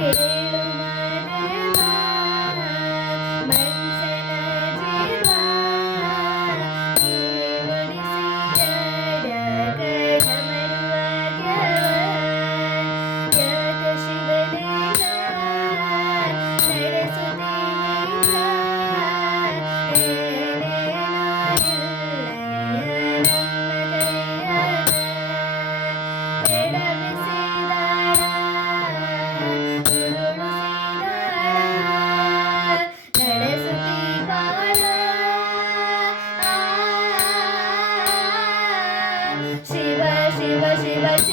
Okay. 了，洗了，洗